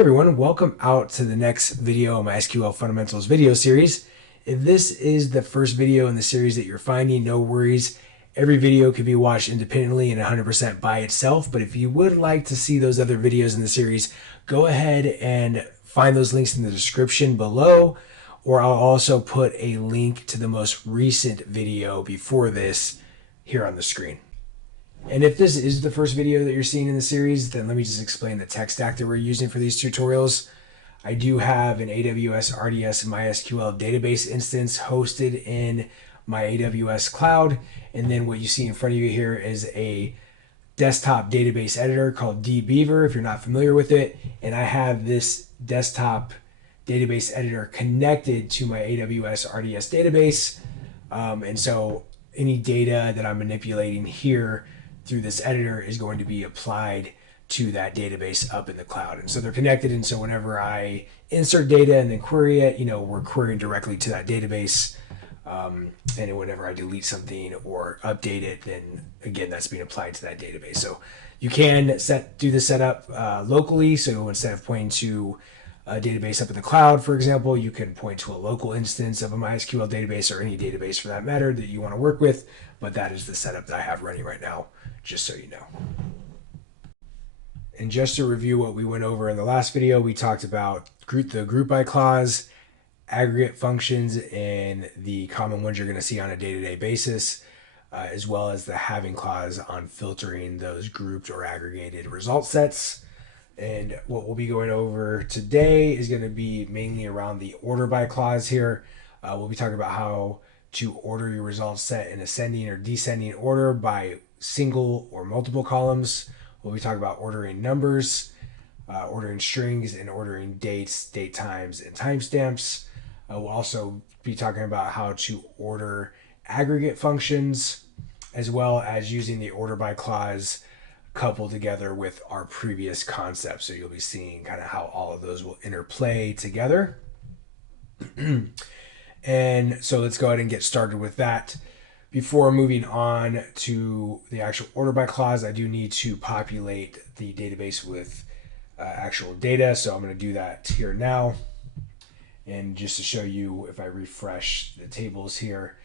Everyone, welcome out to the next video of my SQL Fundamentals video series. If this is the first video in the series that you're finding, no worries. Every video can be watched independently and 100% by itself, but if you would like to see those other videos in the series, go ahead and find those links in the description below, or I'll also put a link to the most recent video before this here on the screen. And if this is the first video that you're seeing in the series, then let me just explain the tech stack that we're using for these tutorials. I do have an AWS RDS MySQL database instance hosted in my AWS cloud. And then what you see in front of you here is a desktop database editor called dbeaver, if you're not familiar with it. And I have this desktop database editor connected to my AWS RDS database. And so any data that I'm manipulating here through this editor is going to be applied to that database up in the cloud. And so they're connected. And so whenever I insert data and then query it, we're querying directly to that database. And whenever I delete something or update it, then again, that's being applied to that database. So you can do the setup locally. So instead of pointing to a database up in the cloud, for example, you can point to a local instance of a MySQL database or any database for that matter that you want to work with. But that is the setup that I have running right now, just so you know. And just to review what we went over in the last video, we talked about the group by clause, aggregate functions, and the common ones you're going to see on a day-to-day basis, as well as the having clause on filtering those grouped or aggregated result sets. And what we'll be going over today is going to be mainly around the order by clause here. We'll be talking about how to order your results set in ascending or descending order by single or multiple columns. We'll be talking about ordering numbers, ordering strings, and ordering dates, date times, and timestamps. We'll also be talking about how to order aggregate functions, as well as using the order by clause coupled together with our previous concepts. So you'll be seeing kind of how all of those will interplay together. And so let's go ahead and get started with that. Before moving on to the actual order by clause, I do need to populate the database with actual data. So I'm going to do that here now. And just to show you, if I refresh the tables here,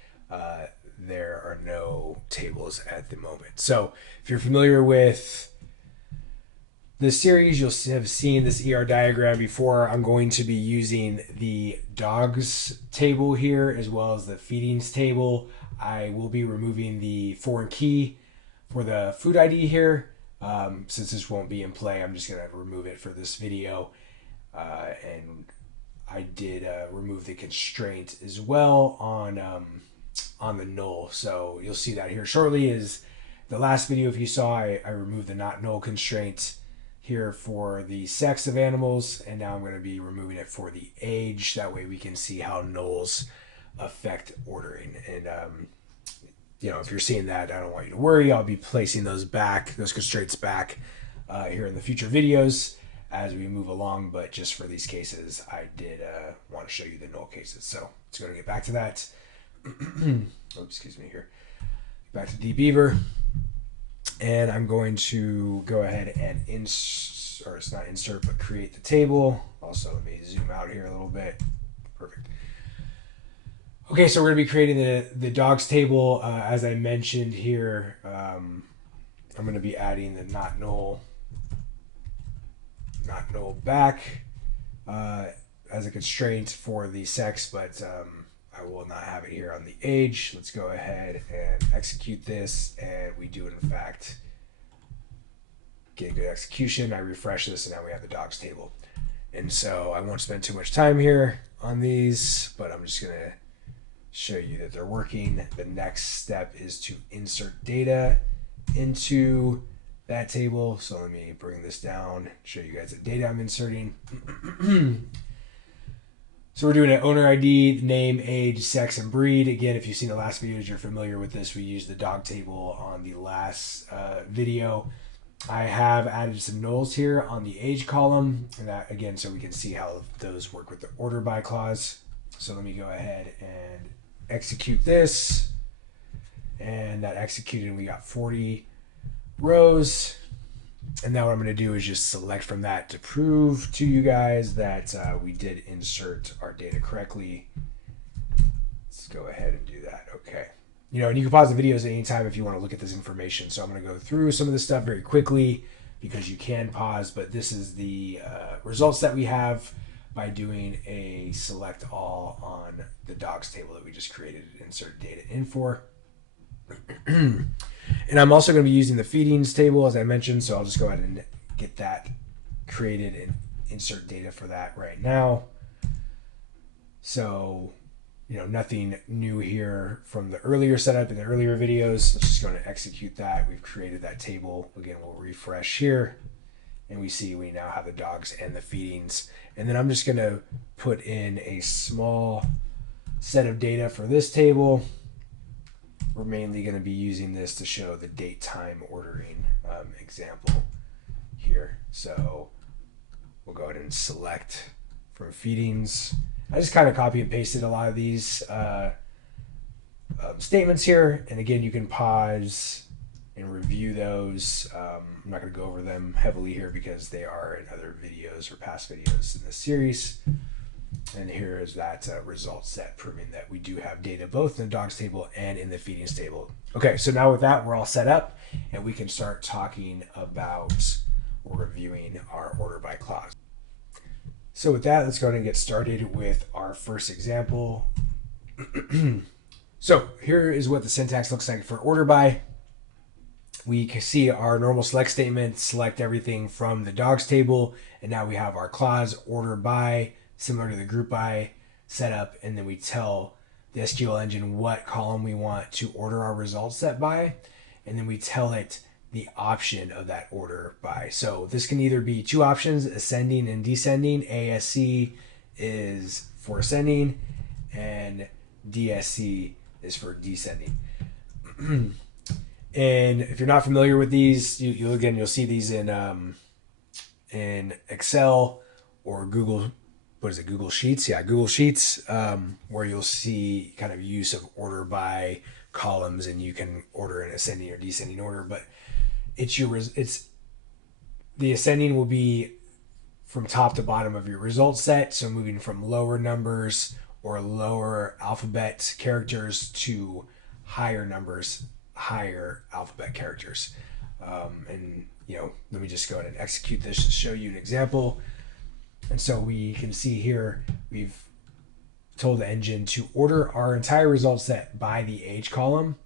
there are no tables at the moment. So if you're familiar with this series, you'll have seen this ER diagram before. I'm going to be using the dogs table here as well as the feedings table. I will be removing the foreign key for the food ID here. Since this won't be in play, I'm just going to remove it for this video. And I did remove the constraint as well on the null. So you'll see that here shortly. Is the last video, if you saw, I removed the not null constraint here for the sex of animals, and now I'm going to be removing it for the age. That way we can see how nulls affect ordering. And if you're seeing that, I don't want you to worry. I'll be placing those constraints back here in the future videos as we move along. But just for these cases, I did want to show you the null cases. So let's go to get back to that. Oh, excuse me here. Back to dbeaver. And I'm going to go ahead and create the table. Also, let me zoom out here a little bit. Perfect. Okay, so we're going to be creating the dogs table. As I mentioned here, I'm going to be adding the not null back as a constraint for the sex, but I will not have it here on the age. Let's go ahead and execute this, and we do in fact get a good execution. I refresh this, and now we have the dogs table. And so I won't spend too much time here on these, but I'm just going to show you that they're working. The next step is to insert data into that table. So let me bring this down, show you guys the data I'm inserting. So we're doing an owner ID, name, age, sex, and breed. Again, if you've seen the last videos, you're familiar with this. We used the dog table on the last video. I have added some nulls here on the age column, and that again, so we can see how those work with the order by clause. So let me go ahead and execute this, and that executed, we got 40 rows. And now what I'm going to do is just select from that to prove to you guys that we did insert our data correctly. Let's go ahead and do that. Okay. You know, and you can pause the videos at any time if you want to look at this information. So I'm going to go through some of this stuff very quickly because you can pause, but this is the results that we have by doing a select all on the docs table that we just created and insert data in for. And I'm also going to be using the feedings table as I mentioned, so I'll just go ahead and get that created and insert data for that right now. So, you know, nothing new here from the earlier setup in the earlier videos. Let's just go and execute that. We've created that table. Again, we'll refresh here and we see we now have the dogs and the feedings. And then I'm just going to put in a small set of data for this table. We're mainly going to be using this to show the date time ordering example here. So we'll go ahead and select from feedings. I just kind of copy and pasted a lot of these statements here. And again, you can pause and review those. I'm not going to go over them heavily here because they are in other videos or past videos in this series. And here is that result set proving that we do have data both in the dogs table and in the feedings table. Okay, so now with that, we're all set up and we can start talking about or reviewing our order by clause. So with that, let's go ahead and get started with our first example. So here is what the syntax looks like for order by. We can see our normal select statement, select everything from the dogs table, and now we have our clause order by, similar to the group by setup, and then we tell the SQL engine what column we want to order our results set by, and then we tell it the option of that order by. So this can either be two options, ascending and descending. ASC is for ascending, and DSC is for descending. And if you're not familiar with these, you'll see these in Excel or Google. What is it? Google Sheets? Yeah, Google Sheets, where you'll see kind of use of order by columns, and you can order in ascending or descending order. But it's the ascending will be from top to bottom of your result set. So moving from lower numbers or lower alphabet characters to higher numbers, higher alphabet characters. And you know, let me just go ahead and execute this to show you an example. And so we can see here, we've told the engine to order our entire result set by the age column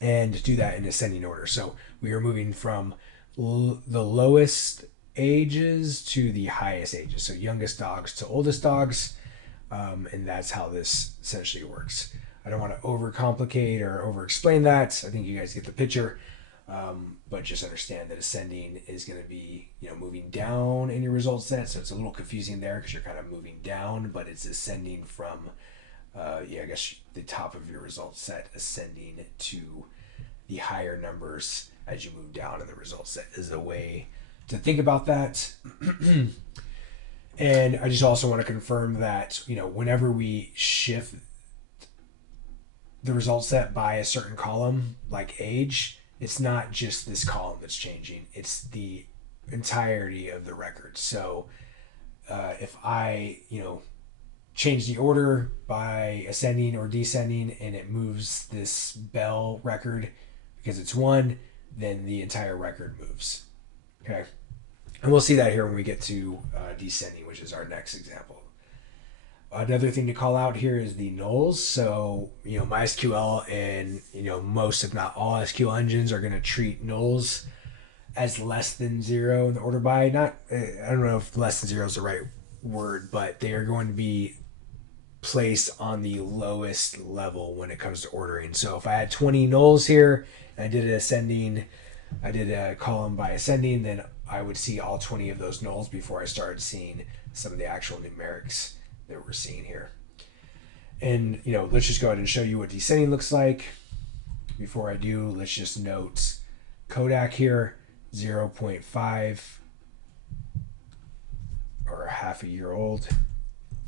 and do that in ascending order. So we are moving from the lowest ages to the highest ages. So youngest dogs to oldest dogs. And that's how this essentially works. I don't want to overcomplicate or over-explain that. I think you guys get the picture. But just understand that ascending is going to be, you know, moving down in your result set. So it's a little confusing there because you're kind of moving down, but it's ascending from, I guess the top of your result set, ascending to the higher numbers as you move down in the result set is a way to think about that. And I just also want to confirm that, you know, whenever we shift the result set by a certain column, like age, it's not just this column that's changing, it's the entirety of the record. So if I, you know, change the order by ascending or descending and it moves this bell record because it's 1, then the entire record moves. Okay. And we'll see that here when we get to descending, which is our next example. Another thing to call out here is the nulls. So, you know, MySQL and, you know, most, if not all SQL engines are going to treat nulls as less than 0 in the order by. Not, I don't know if less than 0 is the right word, but they are going to be placed on the lowest level when it comes to ordering. So if I had 20 nulls here and I did it ascending, I did a column by ascending, then I would see all 20 of those nulls before I started seeing some of the actual numerics that we're seeing here. And, you know, let's just go ahead and show you what descending looks like. Before I do, let's just note Kodak here, 0.5 or half a year old.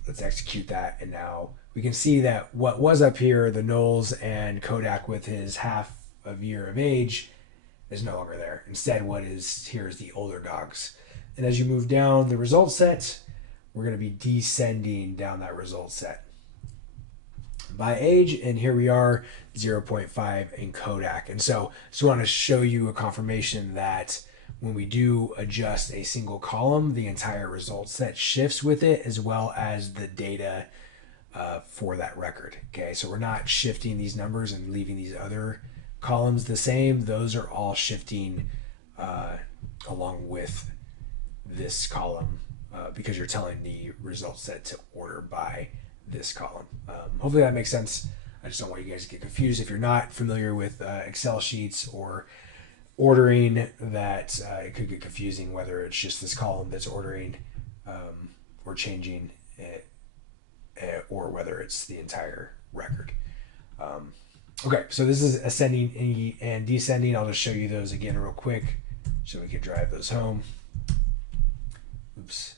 Let's execute that. And now we can see that what was up here, the nulls and Kodak with his half of year of age, is no longer there. Instead, what is here is the older dogs. And as you move down the result set, we're going to be descending down that result set by age, and here we are 0.5 in Kodak. And so just want to show you a confirmation that when we do adjust a single column, the entire result set shifts with it, as well as the data for that record. Okay, so we're not shifting these numbers and leaving these other columns the same. Those are all shifting along with this column because you're telling the result set to order by this column. Hopefully that makes sense. I just don't want you guys to get confused. If you're not familiar with Excel sheets or ordering, that it could get confusing whether it's just this column that's ordering or changing it, or whether it's the entire record. Okay, so this is ascending and descending. I'll just show you those again real quick so we can drive those home. Oops.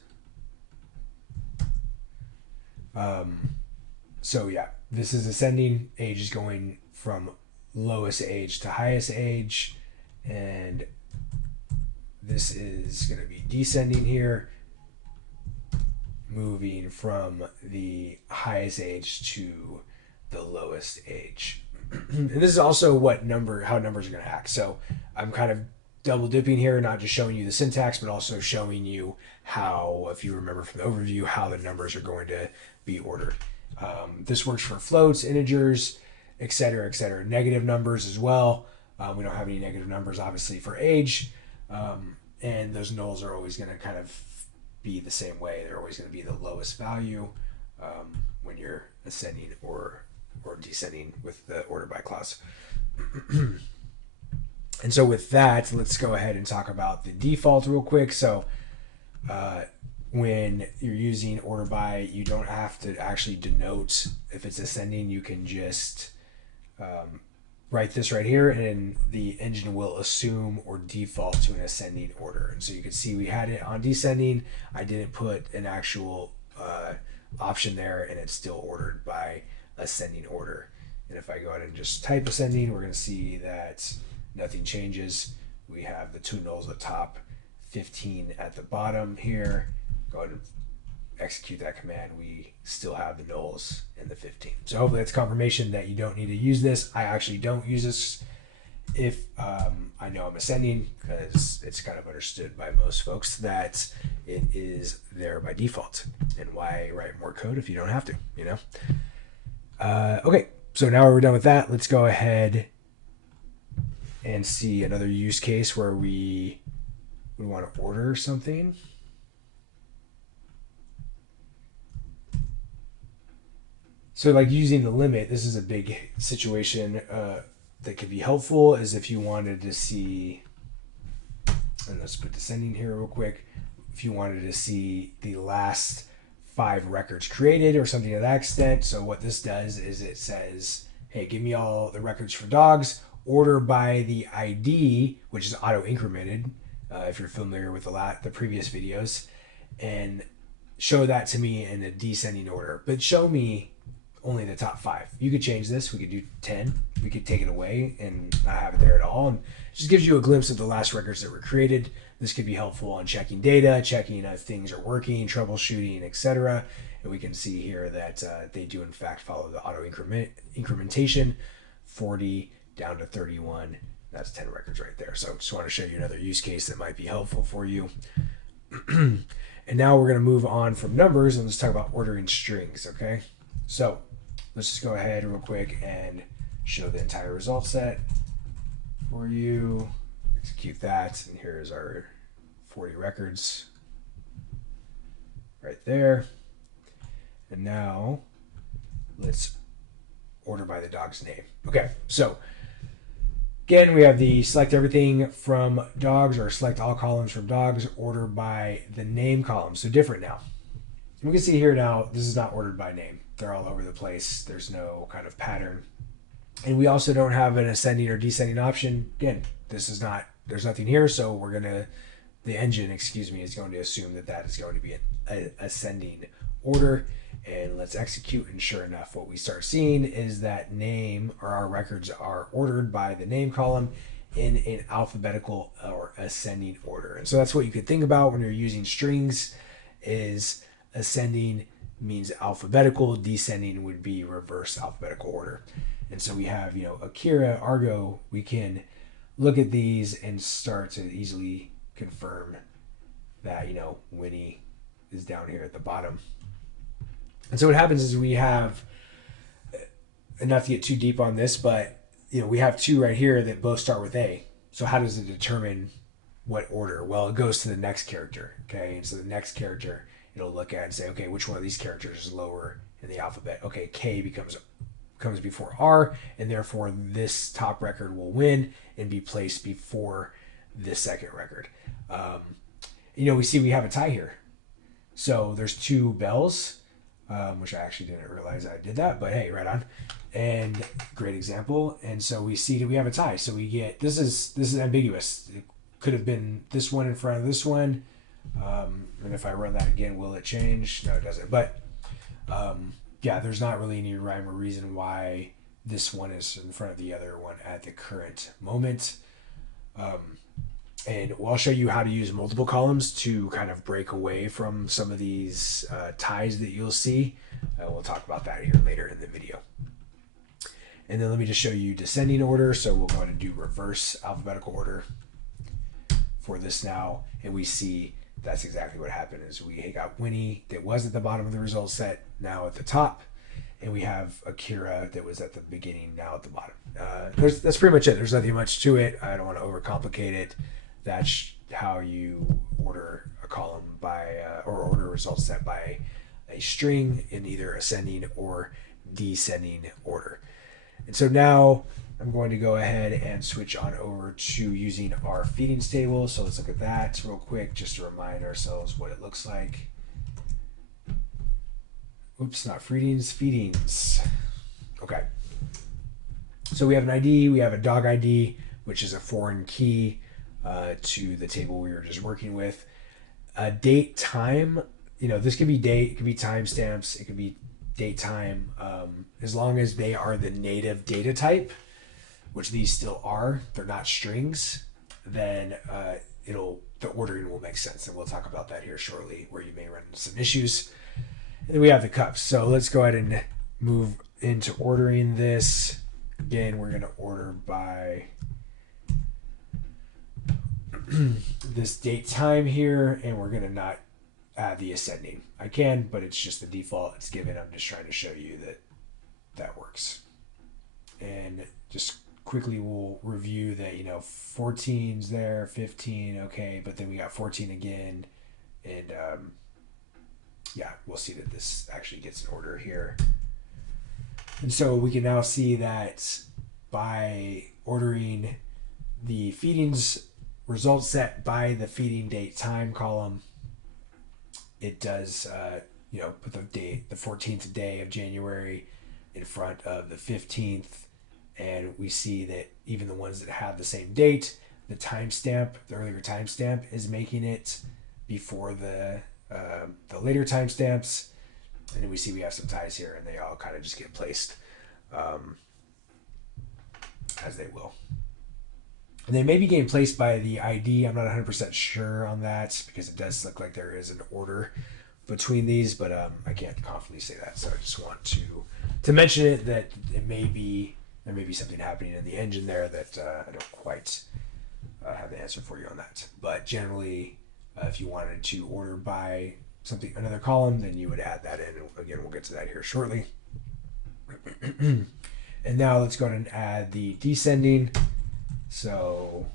So yeah, this is ascending. Age is going from lowest age to highest age, and this is going to be descending here, moving from the highest age to the lowest age. And this is also how numbers are going to act. So I'm kind of double dipping here, not just showing you the syntax, but also showing you how, if you remember from the overview, how the numbers are going to be ordered. This works for floats, integers, etc., etc. Negative numbers as well. We don't have any negative numbers, obviously, for age. And those nulls are always going to kind of be the same way. They're always going to be the lowest value when you're ascending or descending with the order by clause. And so with that, let's go ahead and talk about the default real quick. So when you're using order by, you don't have to actually denote if it's ascending. You can just write this right here, and the engine will assume or default to an ascending order. And so you can see we had it on descending. I didn't put an actual option there, and it's still ordered by ascending order. And if I go ahead and just type ascending, we're going to see that nothing changes. We have the two nulls at the top, 15 at the bottom here. Go ahead and execute that command. We still have the nulls in the 15. So hopefully that's confirmation that you don't need to use this. I actually don't use this if I know I'm ascending, because it's kind of understood by most folks that it is there by default. And why write more code if you don't have to, you know? Okay, so now we're done with that. Let's go ahead and see another use case where we want to order something. So like using the limit, this is a big situation that could be helpful, is if you wanted to see, and let's put descending here real quick, if you wanted to see the last 5 records created or something to that extent. So what this does is it says, hey, give me all the records for dogs, order by the ID, which is auto incremented, if you're familiar with the previous videos, and show that to me in a descending order, but show me only the top 5. You could change this. We could do 10. We could take it away and not have it there at all. And it just gives you a glimpse of the last records that were created. This could be helpful on checking data, checking if things are working, troubleshooting, etc. And we can see here that they do in fact follow the auto incrementation, 40 down to 31. That's 10 records right there. So just want to show you another use case that might be helpful for you. And now we're going to move on from numbers and let's talk about ordering strings, okay? So let's just go ahead real quick and show the entire result set for you. Execute that, and here's our 40 records right there. And now let's order by the dog's name. Okay, so again, we have the select everything from dogs, or select all columns from dogs, order by the name column. So different now. We can see here now, this is not ordered by name. They're all over the place. There's no kind of pattern. And we also don't have an ascending or descending option. Again, there's nothing here, so the engine is going to assume that is going to be an ascending order. And let's execute, and sure enough, what we start seeing is that name, or our records, are ordered by the name column, in an alphabetical or ascending order. And so that's what you could think about when you're using strings is ascending means alphabetical, descending would be reverse alphabetical order. And so we have, Akira, Argo, we can look at these and start to easily confirm that, Winnie is down here at the bottom. And so what happens is we have, and not to get too deep on this, but we have two right here that both start with A. So how does it determine what order? Well, it goes to the next character. Okay, and so the next character it'll look at and say, okay, which one of these characters is lower in the alphabet? Okay, K comes before R, and therefore this top record will win and be placed before this second record. We see we have a tie here. So there's two bells, which I actually didn't realize I did that, but hey, right on. And great example. And so we see that we have a tie. So we get, this is ambiguous. It could have been this one in front of this one. And if I run that again, will it change? No, it doesn't. But there's not really any rhyme or reason why this one is in front of the other one at the current moment. And I'll show you how to use multiple columns to kind of break away from some of these ties that you'll see. We'll talk about that here later in the video. And then let me just show you descending order. So we'll go ahead and do reverse alphabetical order for this now. And we see that's exactly what happened is we got Winnie that was at the bottom of the result set, now at the top. And we have Akira that was at the beginning, now at the bottom. That's pretty much it. There's nothing much to it. I don't want to overcomplicate it. That's how you order a column by, or order a result set by a string in either ascending or descending order. And so now I'm going to go ahead and switch on over to using our feedings table. So let's look at that real quick, just to remind ourselves what it looks like. Oops, not feedings, feedings. Okay. So we have an ID, we have a dog ID, which is a foreign key to the table we were just working with. Date, time, this could be date, it could be timestamps, it could be date, time, as long as they are the native data type, which these still are, they're not strings, then the ordering will make sense. And we'll talk about that here shortly, where you may run into some issues. And then we have the cups. So let's go ahead and move into ordering this. Again, we're going to order by this date time here, and we're going to not add the ascending. I can, but it's just the default. It's given. I'm just trying to show you that works. And just quickly we'll review that, 14's there, 15, okay, but then we got 14 again, and we'll see that this actually gets an order here. And so we can now see that by ordering the feedings result set by the feeding date time column, it does put the date, the 14th day of January in front of the 15th, and we see that even the ones that have the same date, the timestamp, the earlier timestamp is making it before the later timestamps. And then we see we have some ties here, and they all kind of just get placed as they will. And they may be getting placed by the ID. I'm not 100% sure on that because it does look like there is an order between these, but I can't confidently say that. So I just want to mention it, that there may be something happening in the engine there that I don't quite have the answer for you on that. But generally, if you wanted to order by another column, then you would add that in. And again, we'll get to that here shortly. And now let's go ahead and add the descending. So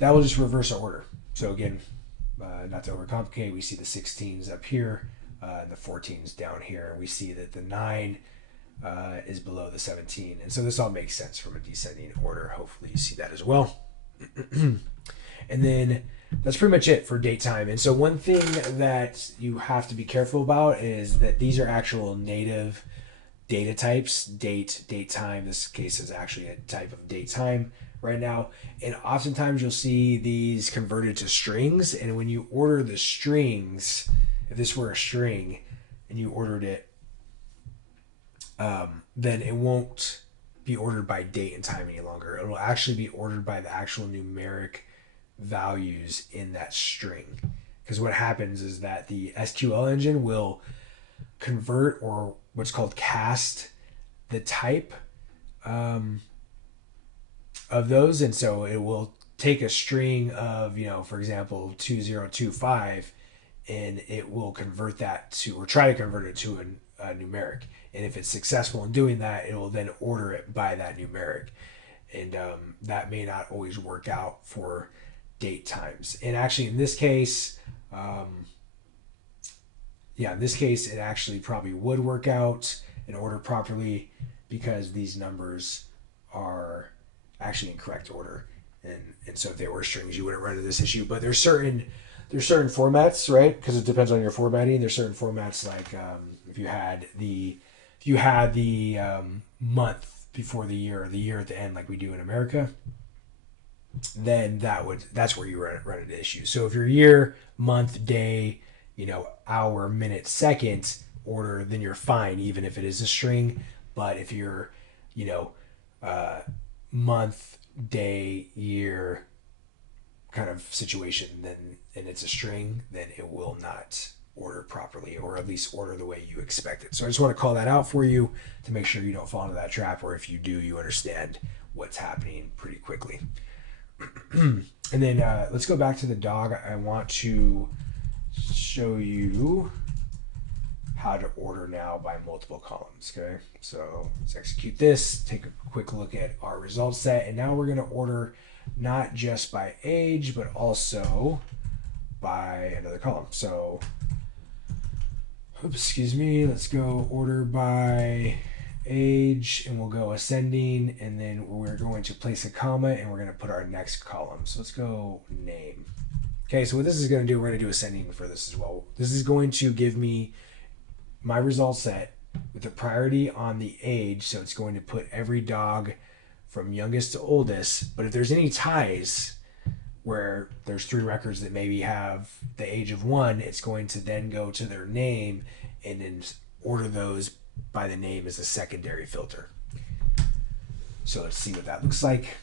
that will just reverse our order. So again, not to overcomplicate, we see the 16s up here, and the 14s down here. We see that the 9 is below the 17. And so this all makes sense from a descending order. Hopefully you see that as well. And then that's pretty much it for date time. And so one thing that you have to be careful about is that these are actual native data types. Date time, this case is actually a type of date time right now. And oftentimes you'll see these converted to strings. And when you order the strings, if this were a string and you ordered it, then it won't be ordered by date and time any longer. It will actually be ordered by the actual numeric values in that string. Because what happens is that the SQL engine will convert, or what's called cast, the type of those. And so it will take a string of, for example, 2025, and it will convert that to, or try to convert it to a numeric. And if it's successful in doing that, it will then order it by that numeric. And that may not always work out for date times. And actually, in this case, it actually probably would work out and order properly, because these numbers are actually in correct order. And so if they were strings, you wouldn't run into this issue. But there's certain formats, right? Because it depends on your formatting. There's certain formats, like if you had the month before the year, or the year at the end, like we do in America, then that's where you run into issues. So if your year, month, day, hour, minute, second order, then you're fine, even if it is a string. But if you're, month, day, year kind of situation, and it's a string, then it will not order properly, or at least order the way you expect it. So I just want to call that out for you to make sure you don't fall into that trap, or if you do, you understand what's happening pretty quickly. And then let's go back to the dog. I want to show you how to order now by multiple columns. Okay, so let's execute this, take a quick look at our result set, and now we're going to order not just by age, but also by another column. So, let's go order by age, and we'll go ascending, and then we're going to place a comma, and we're going to put our next column. So let's go name. Okay, so what this is going to do, we're going to do ascending for this as well. This is going to give me my result set with a priority on the age, so it's going to put every dog from youngest to oldest. But if there's any ties where there's 3 records that maybe have the age of 1, it's going to then go to their name and then order those by the name as a secondary filter. So let's see what that looks like.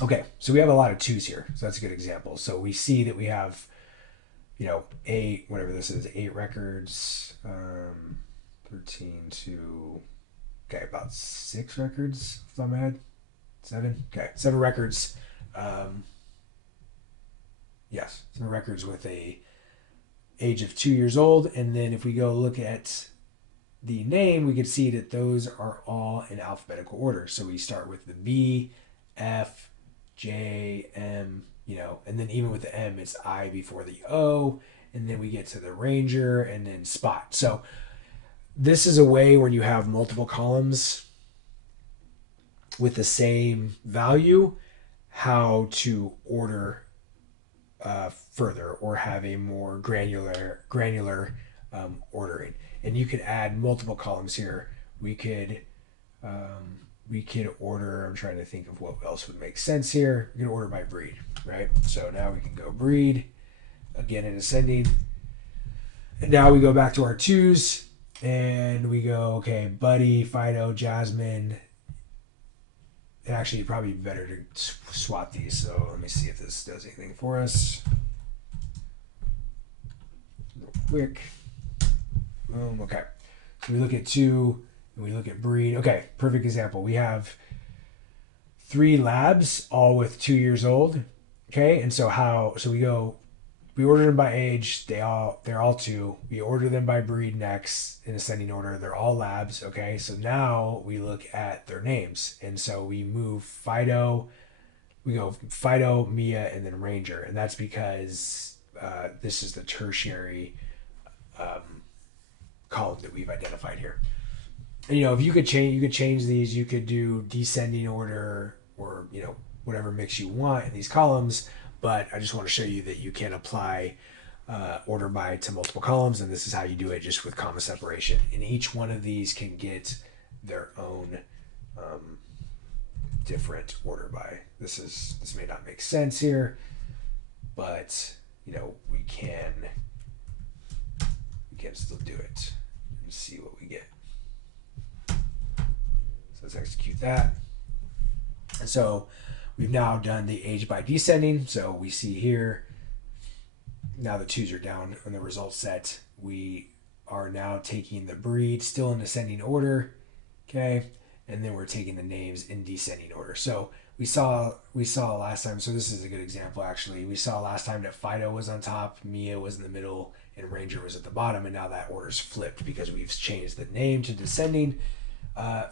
Okay, so we have a lot of 2s here, so that's a good example. So we see that we have, 8, whatever this is, 8 records, 13 to, okay, about 6 records off the top of my head, 7, okay, 7 records. Yes, 7 records with a age of 2 years old. And then if we go look at the name, we can see that those are all in alphabetical order. So we start with the B, F, J, M, and then even with the M, it's I before the O, and then we get to the Ranger and then Spot. So this is a way when you have multiple columns with the same value, how to order further, or have a more granular ordering. And you could add multiple columns here. We could order, I'm trying to think of what else would make sense here. We can order by breed, right? So now we can go breed, again in ascending. And now we go back to our 2s, and we go, okay, Buddy, Fido, Jasmine. And actually, it'd probably be better to swap these. So let me see if this does anything for us. Real quick. Boom, okay. So we look at 2, and we look at breed. Okay, perfect example. We have 3 labs, all with 2 years old. Okay, and so we order them by age. They're all 2. We order them by breed next in ascending order. They're all labs. Okay, so now we look at their names, and so we move Fido. We go Fido, Mia, and then Ranger, and that's because this is the tertiary column that we've identified here. And, if you could change these. You could do descending order, or whatever mix you want in these columns. But I just want to show you that you can apply order by to multiple columns, and this is how you do it, just with comma separation. And each one of these can get their own different order by. This may not make sense here, but we can still do it and see what we get. So let's execute that. And so we've now done the age by descending. So we see here, now the 2s are down on the result set. We are now taking the breed still in ascending order, okay, and then we're taking the names in descending order. So we saw last time, so this is a good example actually. We saw last time that Fido was on top, Mia was in the middle, and Ranger was at the bottom, and now that order's flipped because we've changed the name to descending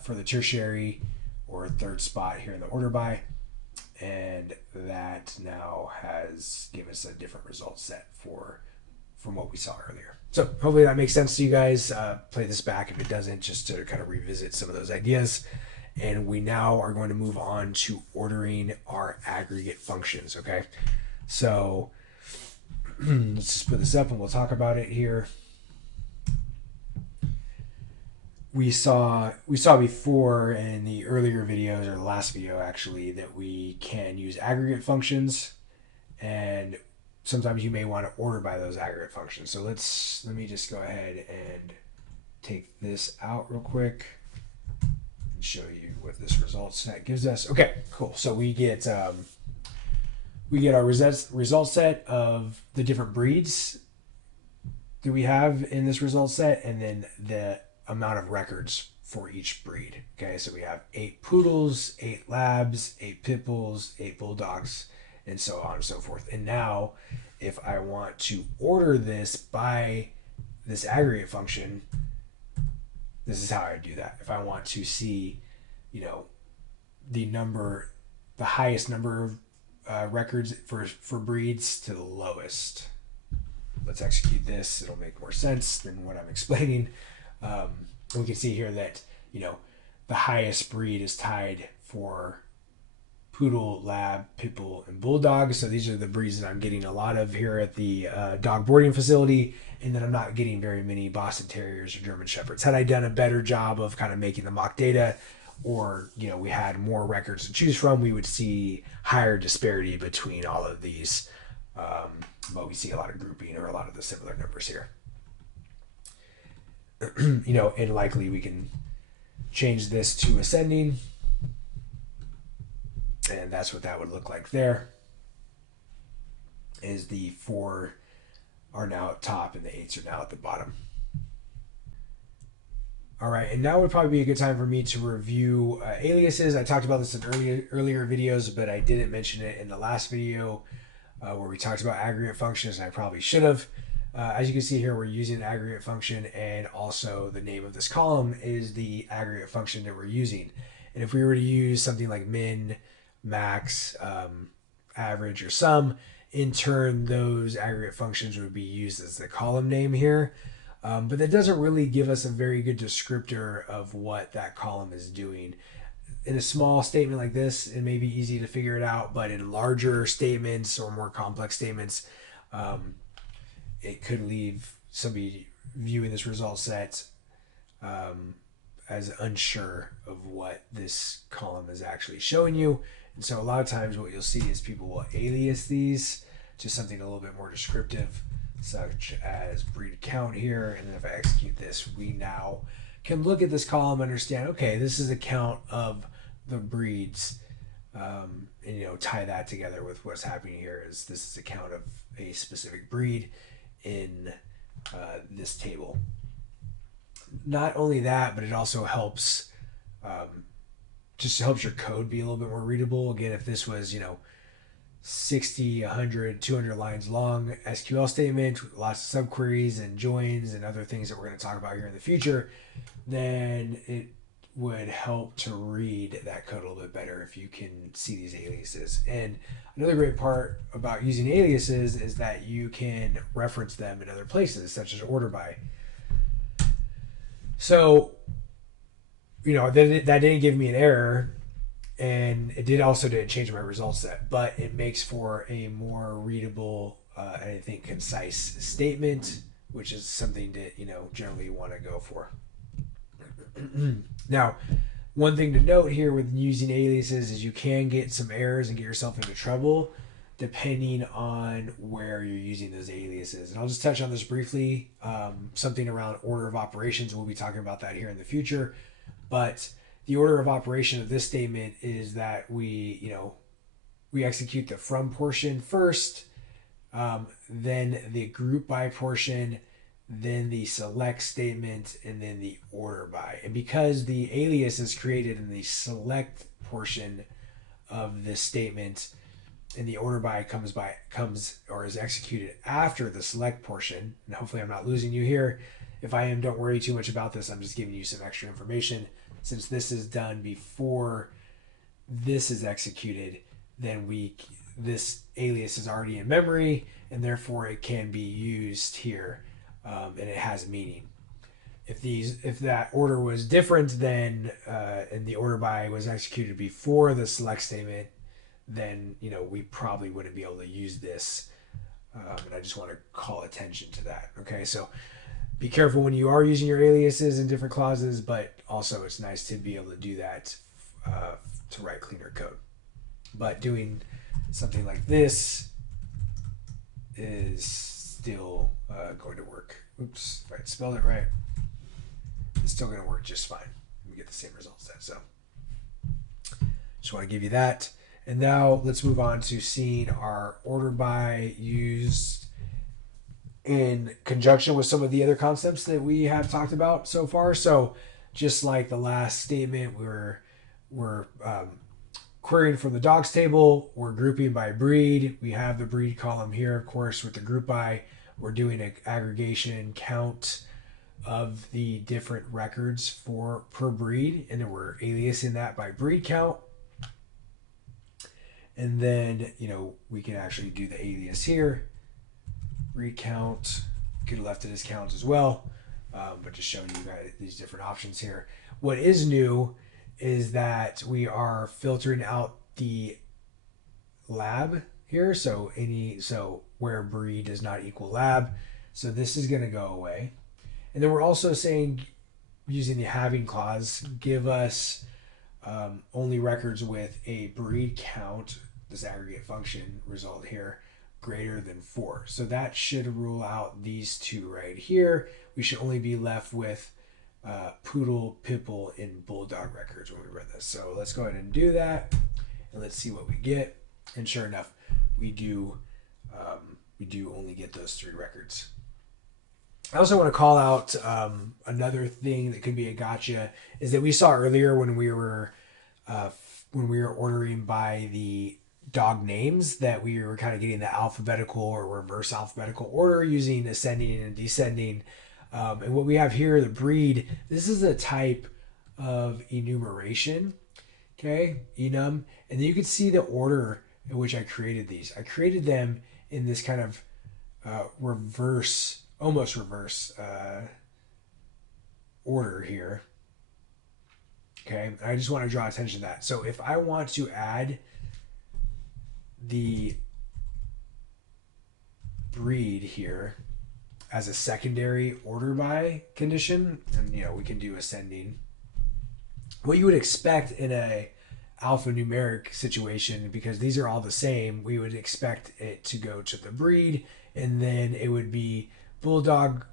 for the tertiary or third spot here in the order by, and that now has given us a different result set from what we saw earlier. So hopefully that makes sense to you guys. Play this back if it doesn't, just to kind of revisit some of those ideas. And we now are going to move on to ordering our aggregate functions, okay? So let's just put this up and we'll talk about it here. We saw before in the earlier videos, or the last video actually, that we can use aggregate functions, and sometimes you may want to order by those aggregate functions. So let me just go ahead and take this out real quick and show you what this result set gives us. Okay, cool. So we get our result set of the different breeds that we have in this result set, and then the amount of records for each breed. Okay, so we have 8 poodles, 8 labs, 8 pit bulls, 8 bulldogs, and so on and so forth. And now if I want to order this by this aggregate function, this is how I do that. If I want to see, the highest number of records for breeds to the lowest. Let's execute this. It'll make more sense than what I'm explaining. We can see here that, the highest breed is tied for poodle, lab, pit bull, and bulldog. So these are the breeds that I'm getting a lot of here at the dog boarding facility, and then I'm not getting very many Boston Terriers or German Shepherds. Had I done a better job of kind of making the mock data, or we had more records to choose from, we would see higher disparity between all of these. But we see a lot of grouping or a lot of the similar numbers here. And likely we can change this to ascending, and that's what that would look like there. Is the 4 are now at top and the 8s are now at the bottom. All right, and now would probably be a good time for me to review aliases. I talked about this in earlier videos, but I didn't mention it in the last video where we talked about aggregate functions, and I probably should have. As you can see here, we're using an aggregate function, and also the name of this column is the aggregate function that we're using. And if we were to use something like min, max, average, or sum, in turn, those aggregate functions would be used as the column name here. But that doesn't really give us a very good descriptor of what that column is doing. In a small statement like this, it may be easy to figure it out, but in larger statements or more complex statements, it could leave somebody viewing this result set as unsure of what this column is actually showing you. And so a lot of times what you'll see is people will alias these to something a little bit more descriptive, such as breed count here. And then if I execute this, we now can look at this column and understand, okay, this is a count of the breeds, and tie that together with what's happening here. Is this is a count of a specific breed in this table. Not only that, but it also helps helps your code be a little bit more readable. Again, if this was 60, 100, 200 lines long SQL statement, lots of subqueries and joins and other things that we're going to talk about here in the future, then it would help to read that code a little bit better if you can see these aliases. And another great part about using aliases is that you can reference them in other places, such as order by. So, that didn't give me an error, and it didn't change my result set, but it makes for a more readable, and I think concise statement, which is something that, generally you want to go for. Now, one thing to note here with using aliases is you can get some errors and get yourself into trouble depending on where you're using those aliases. And I'll just touch on this briefly. Something around order of operations, we'll be talking about that here in the future. But the order of operation of this statement is that we execute the from portion first, then the group by portion, then the select statement, and then the order by. And because the alias is created in the select portion of this statement, and the order by comes or is executed after the select portion, and hopefully I'm not losing you here. If I am, don't worry too much about this. I'm just giving you some extra information. Since this is done before this is executed, then this alias is already in memory, and therefore it can be used here, and it has meaning. If that order was different than and the order by was executed before the select statement, then we probably wouldn't be able to use this. And I just want to call attention to that. Okay, so be careful when you are using your aliases in different clauses, but also it's nice to be able to do that to write cleaner code. But doing something like this is still going to work. Oops, if I spelled it right, it's still going to work just fine. We get the same results then. So just want to give you that. And now let's move on to seeing our order by used in conjunction with some of the other concepts that we have talked about so far. So just like the last statement, we're querying from the dogs table, we're grouping by breed. We have the breed column here, of course, with the group by. We're doing an aggregation count of the different records per breed, and then we're aliasing that by breed count. And then, we can actually do the alias here. Recount. Could have left it as count as well. But just showing you guys these different options here. What is new is that we are filtering out the lab here. So where breed does not equal lab. So this is going to go away. And then we're also saying, using the having clause, give us only records with a breed count, this aggregate function result here, greater than 4. So that should rule out these two right here. We should only be left with poodle, pitbull, and bulldog records when we run this. So let's go ahead and do that, and let's see what we get. And sure enough, we do only get those 3 records. I also want to call out another thing that could be a gotcha is that we saw earlier when we were ordering by the dog names that we were kind of getting the alphabetical or reverse alphabetical order using ascending and descending. And what we have here, the breed, this is a type of enumeration, okay, enum. And then you can see the order in which I created these. I created them in this kind of almost reverse order here. Okay, I just want to draw attention to that. So if I want to add the breed here as a secondary order by condition, and we can do ascending. What you would expect in a alphanumeric situation, because these are all the same, we would expect it to go to the breed, and then it would be bulldog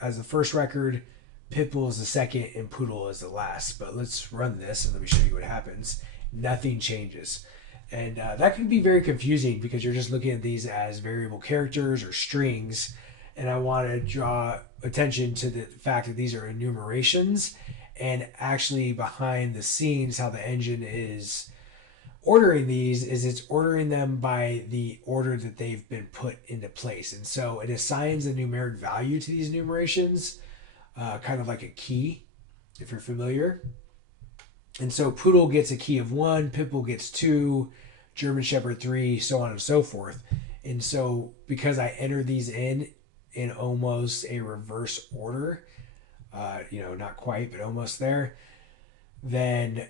as the first record, pitbull is the second, and poodle is the last. But let's run this and let me show you what happens. Nothing changes. And that can be very confusing because you're just looking at these as variable characters or strings. And I want to draw attention to the fact that these are enumerations, and actually behind the scenes, how the engine is ordering these is it's ordering them by the order that they've been put into place. And so it assigns a numeric value to these enumerations, kind of like a key, if you're familiar. And so poodle gets a key of 1, pitbull gets 2, German shepherd 3, so on and so forth. And so because I enter these in almost a reverse order, not quite, but almost there, then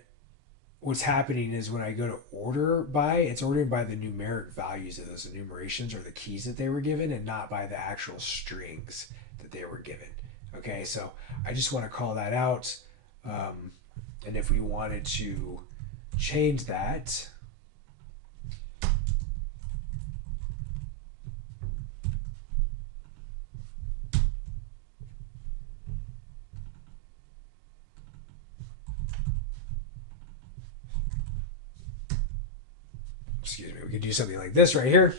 what's happening is when I go to order by, it's ordering by the numeric values of those enumerations or the keys that they were given, and not by the actual strings that they were given. Okay, so I just want to call that out. And if we wanted to change that, excuse me, we could do something like this right here.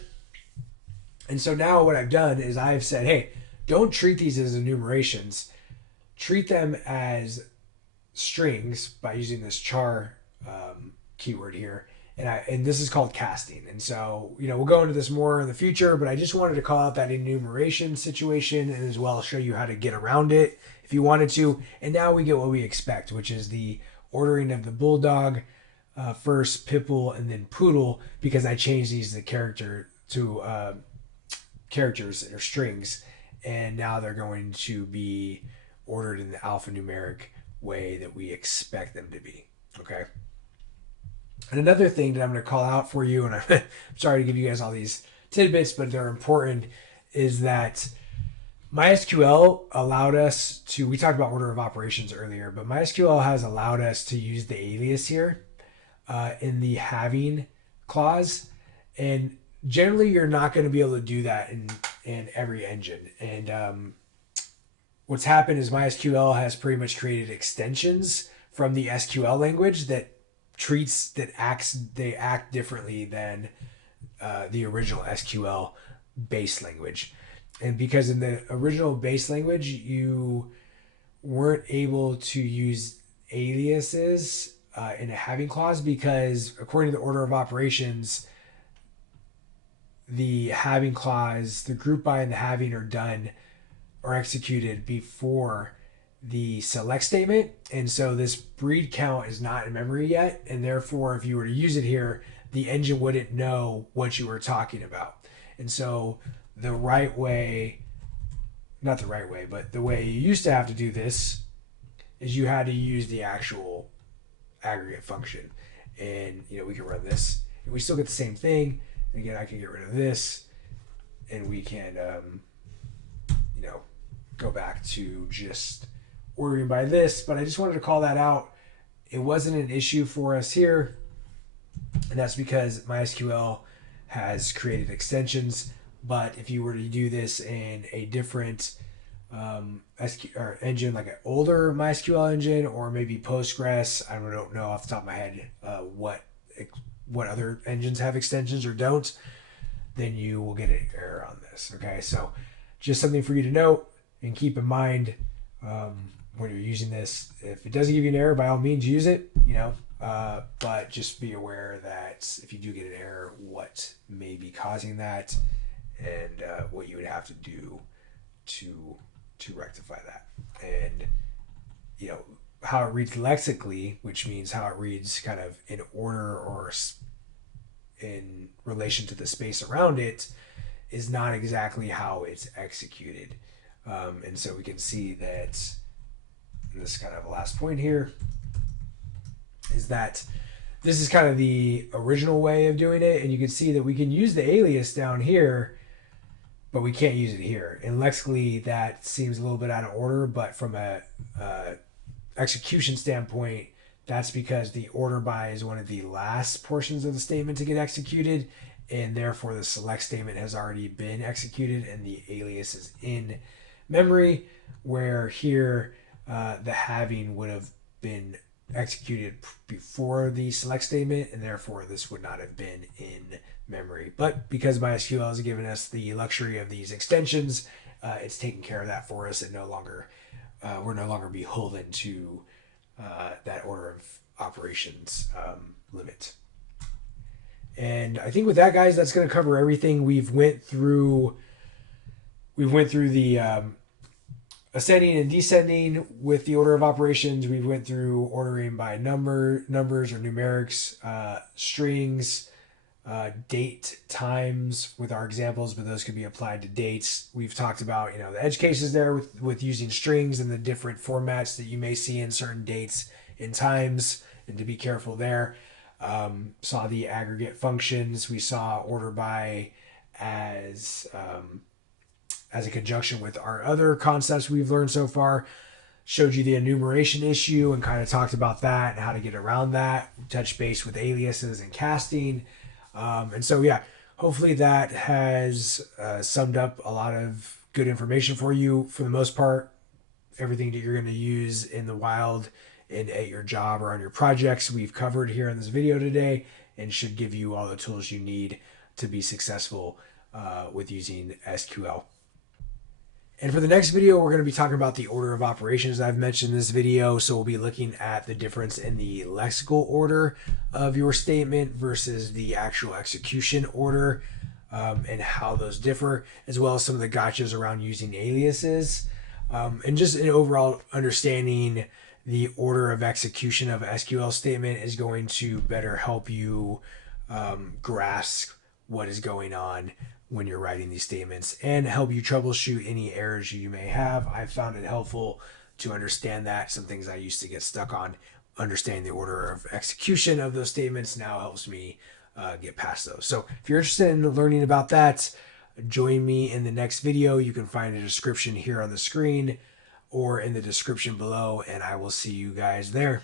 And so now what I've done is I've said, hey, don't treat these as enumerations. Treat them as strings by using this char keyword here. And this is called casting. And so, we'll go into this more in the future, but I just wanted to call out that enumeration situation and as well show you how to get around it if you wanted to. And now we get what we expect, which is the ordering of the bulldog, first Pipple, and then Poodle, because I changed these to characters or strings, and now they're going to be ordered in the alphanumeric way that we expect them to be. Okay. And another thing that I'm going to call out for you, and I'm sorry to give you guys all these tidbits, but they're important, is that MySQL allowed us to, we talked about order of operations earlier, but MySQL has allowed us to use the alias here in the having clause. And generally, you're not going to be able to do that in every engine. And what's happened is MySQL has pretty much created extensions from the SQL language that act differently than the original SQL base language. And because in the original base language, you weren't able to use aliases in a having clause, because according to the order of operations, the having clause, the group by and the having are done or executed before the select statement. And so this breed count is not in memory yet. And therefore, if you were to use it here, the engine wouldn't know what you were talking about. And so the right way, not the right way, but the way you used to have to do this is you had to use the actual aggregate function. And, we can run this and we still get the same thing. And again, I can get rid of this and we can, go back to just ordering by this. But I just wanted to call that out. It wasn't an issue for us here. And that's because MySQL has created extensions. But if you were to do this in a different engine, like an older MySQL engine, or maybe Postgres, I don't know off the top of my head what other engines have extensions or don't, then you will get an error on this. Okay, so just something for you to note and keep in mind when you're using this. If it doesn't give you an error, by all means use it, but just be aware that if you do get an error, what may be causing that, and what you would have to do to rectify that. And how it reads lexically, which means how it reads kind of in order or in relation to the space around it, is not exactly how it's executed. And so we can see that, and this is kind of the last point here, is that this is kind of the original way of doing it. And you can see that we can use the alias down here, but we can't use it here. And lexically, that seems a little bit out of order, but from a execution standpoint, that's because the order by is one of the last portions of the statement to get executed, and therefore the select statement has already been executed and the alias is in memory, where here the having would have been executed before the select statement, and therefore this would not have been in memory. But because MySQL has given us the luxury of these extensions, it's taking care of that for us, and we're no longer beholden to that order of operations limit. And I think with that, guys, that's going to cover everything. We've went through the ascending and descending with the order of operations. We went through ordering by numbers or numerics, strings, date times with our examples, but those could be applied to dates. We've talked about the edge cases there with using strings and the different formats that you may see in certain dates and times, and to be careful there. Saw the aggregate functions. We saw order by as a conjunction with our other concepts we've learned so far. Showed you the enumeration issue and kind of talked about that and how to get around that. Touch base with aliases and casting. And so, yeah, hopefully that has summed up a lot of good information for you. For the most part, everything that you're going to use in the wild and at your job or on your projects we've covered here in this video today. and should give you all the tools you need to be successful with using SQL. And for the next video, we're going to be talking about the order of operations I've mentioned in this video. So we'll be looking at the difference in the lexical order of your statement versus the actual execution order, and how those differ, as well as some of the gotchas around using aliases, and just an overall understanding the order of execution of an SQL statement is going to better help you grasp what is going on when you're writing these statements and help you troubleshoot any errors you may have. I found it helpful to understand that. Some things I used to get stuck on, understanding the order of execution of those statements now helps me get past those. So if you're interested in learning about that, join me in the next video. You can find a description here on the screen or in the description below, and I will see you guys there.